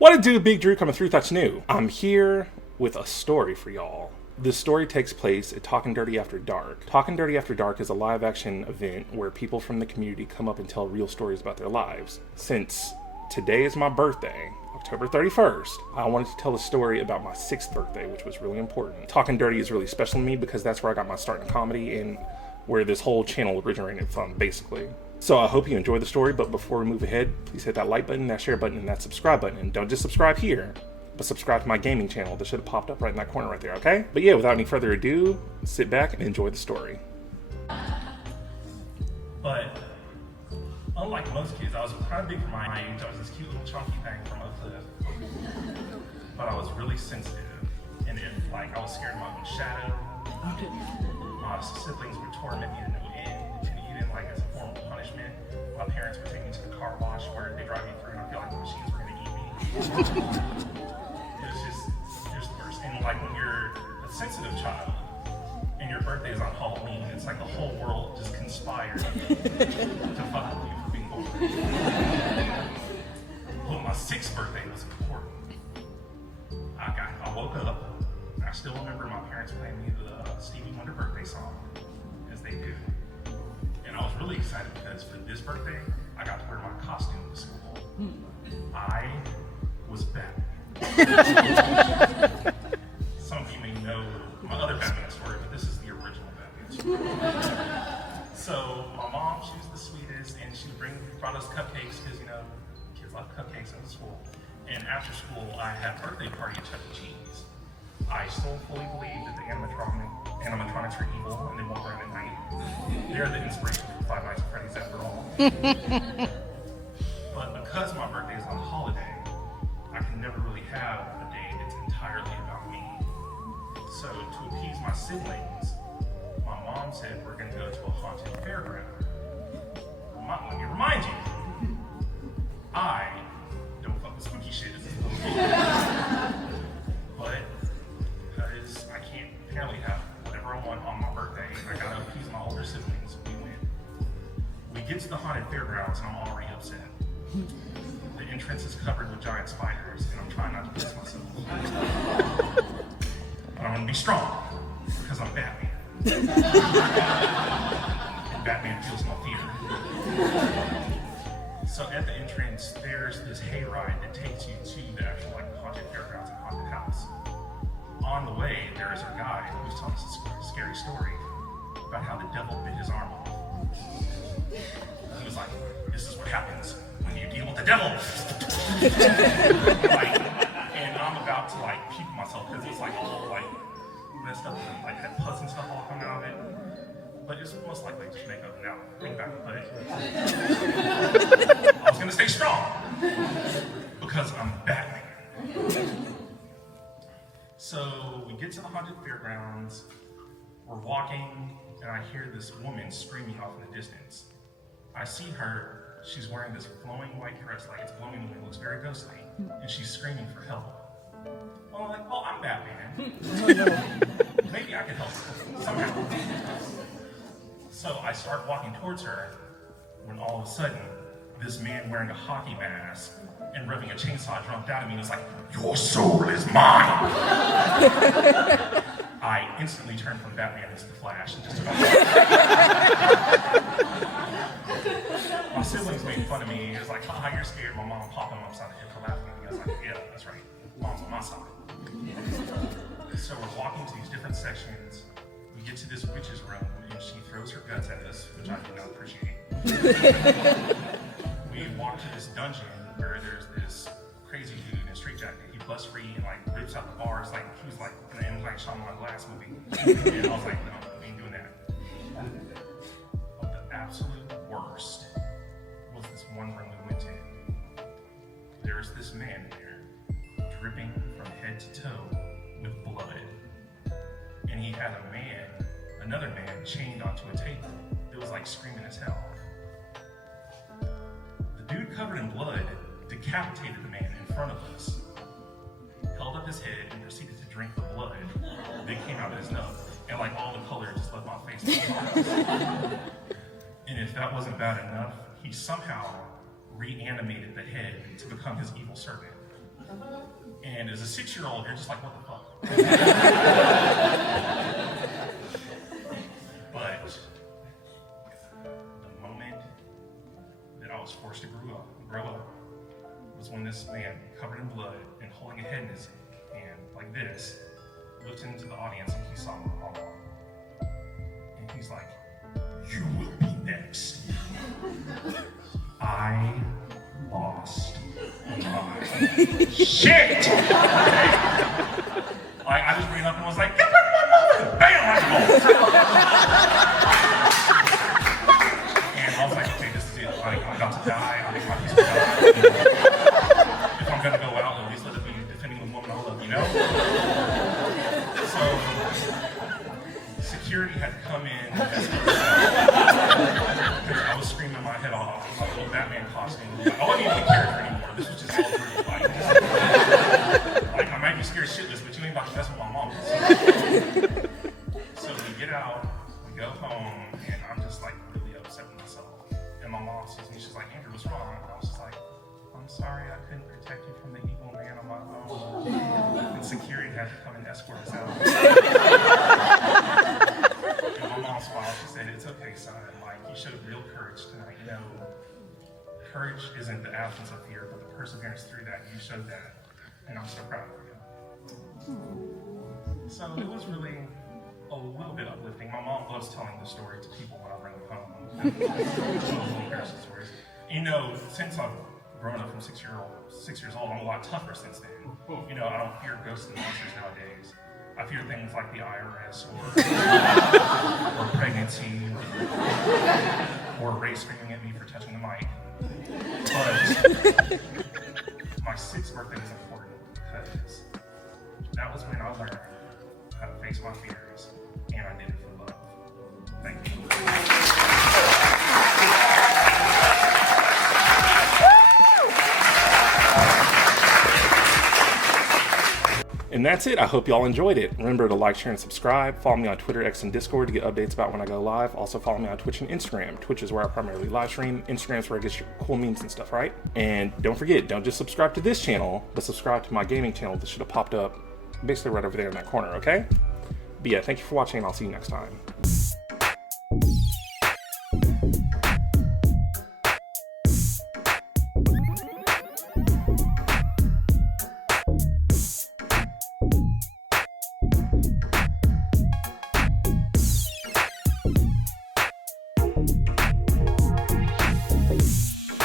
What it do, Big Drew coming through, that's new. I'm here with a story for y'all. This story takes place at Talking Dirty After Dark. Talking Dirty After Dark is a live action event where people from the community come up and tell real stories about their lives. Since today is my birthday, October 31st, I wanted to tell a story about my 6th birthday, which was really important. Talking Dirty is really special to me because that's where I got my start in comedy and where this whole channel originated from, basically. So I hope you enjoy the story, but before we move ahead, please hit that like button, that share button, and that subscribe button. And don't just subscribe here, but subscribe to my gaming channel. That should have popped up right in that corner right there, okay? But yeah, without any further ado, sit back and enjoy the story. But unlike most kids, I was kind of big for my age. I was this cute little chunky thing from a cliff. But I was really sensitive. And if I was scared of my own shadow, my siblings would torment me to no end. And even as a form of punishment, my parents would take me to the car wash where they drive me through and I feel like the machines were going to eat me. It was just the worst. And when you're a sensitive child and your birthday is on Halloween, it's like the whole world just conspired to fuck with you for being born. Well, my 6th birthday was important. I woke up. I still remember my parents playing me the Stevie Wonder birthday song, as they do. And I was really excited because for this birthday, I got to wear my costume to school. I was Batman. Some of you may know my other Batman story, but this is the original Batman story. So my mom, she was the sweetest, and she brought us cupcakes because, kids love cupcakes in school. And after school, I had a birthday party at Chuck E. Cheese. I still fully believe that the animatronics are evil and they walk around at night. They're the inspiration for Five Nights at Freddy's after all. But because my birthday is on a holiday, I can never really have a day that's entirely about me. So to appease my siblings, my mom said we're going to go to a haunted fairground. Let me remind you, I don't fuck with spooky shit. But because I can't apparently have whatever I want on my birthday, I gotta appease my older siblings. We went. We get to the haunted fairgrounds and I'm already upset. The entrance is covered with giant spiders and I'm trying not to piss myself. But I'm gonna be strong because I'm Batman. And Batman feels no fear. So at the entrance, there's this hayride that takes you to the actual haunted fairgrounds and haunted house. On the way, there is a guy who's telling us a scary story about how the devil bit his arm off. He was like, "This is what happens when you deal with the devil." And I'm about to puke myself because it's all messed up and had pus and stuff all coming out of it. But it's most likely just makeup now. Think back, but I was gonna stay strong because I'm Batman. So we get to the haunted fairgrounds, we're walking, and I hear this woman screaming off in the distance. I see her, she's wearing this flowing white dress, it's blowing away, it looks very ghostly, and she's screaming for help. Well, I'm well, I'm Batman. Maybe I can help her somehow. So I start walking towards her, when all of a sudden, this man wearing a hockey mask and rubbing a chainsaw jumped out at me and was like, "Your soul is mine!" I instantly turned from Batman into the Flash and just My siblings made fun of me. It was like, "Haha, you're scared." My mom popped them upside the head for laughing at me. I was like, "Yeah, that's right. Mom's on my side." So we're walking to these different sections. We get to this witch's room and she throws her guts at us, which I did not appreciate. We walk to this dungeon where there's this crazy dude in a straitjacket. He busts free and rips out the bars he was in the M. Night Shyamalan Glass movie. And I was like, "No, we ain't doing that." But the absolute worst was this one room we went in. There's this man in there, dripping from head to toe with blood. And he had another man chained onto a table that was screaming as hell. The dude covered in blood decapitated the man in front of us, held up his head and proceeded to drink the blood that came out of his nose. And all the color just left my face. And if that wasn't bad enough, he somehow reanimated the head to become his evil servant. And as a 6-year-old, you're just like, what the fuck? But the moment that I was forced to grow up was when this man, covered in blood and holding a head in his hand like this, looked into the audience and he saw my mom. And he's like, you will be next. I lost my shit! Like, I just ran up and was like, get back my mother! Bam! I and I was like, okay, this is it. Like, I'm about to die. I'm about to die. If I'm gonna go out, at least let it be defending the woman I love, you know? So, security had to come in because I was screaming my head off in my little Batman costume. Like, I wasn't even a character anymore. This was just all Dreux. Like, I might be scared shitless, but you ain't about to mess with my mom. So we get out, we go home, and I'm just like really upset with myself. And my mom sees me, she's like, Andrew, what's wrong? And I was just like, I'm sorry I couldn't protect you from the evil man on my own. And security had to come and escort us out. And my mom smiled, she said, it's okay, son. Like, you showed real courage tonight. You know, courage isn't the absence of fear, but the perseverance through that. You showed that. And I'm so proud of you. So it was really a little bit uplifting. My mom loves telling the story to people when I bring them home. Embarrassing stories. You know, since I've grown up from 6 years old, I'm a lot tougher since then. You know, I don't fear ghosts and monsters nowadays. I fear things like the IRS or pregnancy or Ray screaming at me for touching the mic. But my 6th birthday was important because that was when I learned how to face my fears, and I did it for love. Thank you. And that's it. I hope y'all enjoyed it. Remember to like, share, and subscribe. Follow me on Twitter, X, and Discord to get updates about when I go live. Also follow me on Twitch and Instagram. Twitch is where I primarily live stream. Instagram is where I get your cool memes and stuff, right? And don't forget, don't just subscribe to this channel, but subscribe to my gaming channel that should have popped up basically right over there in that corner, okay? But yeah, thank you for watching, and I'll see you next time.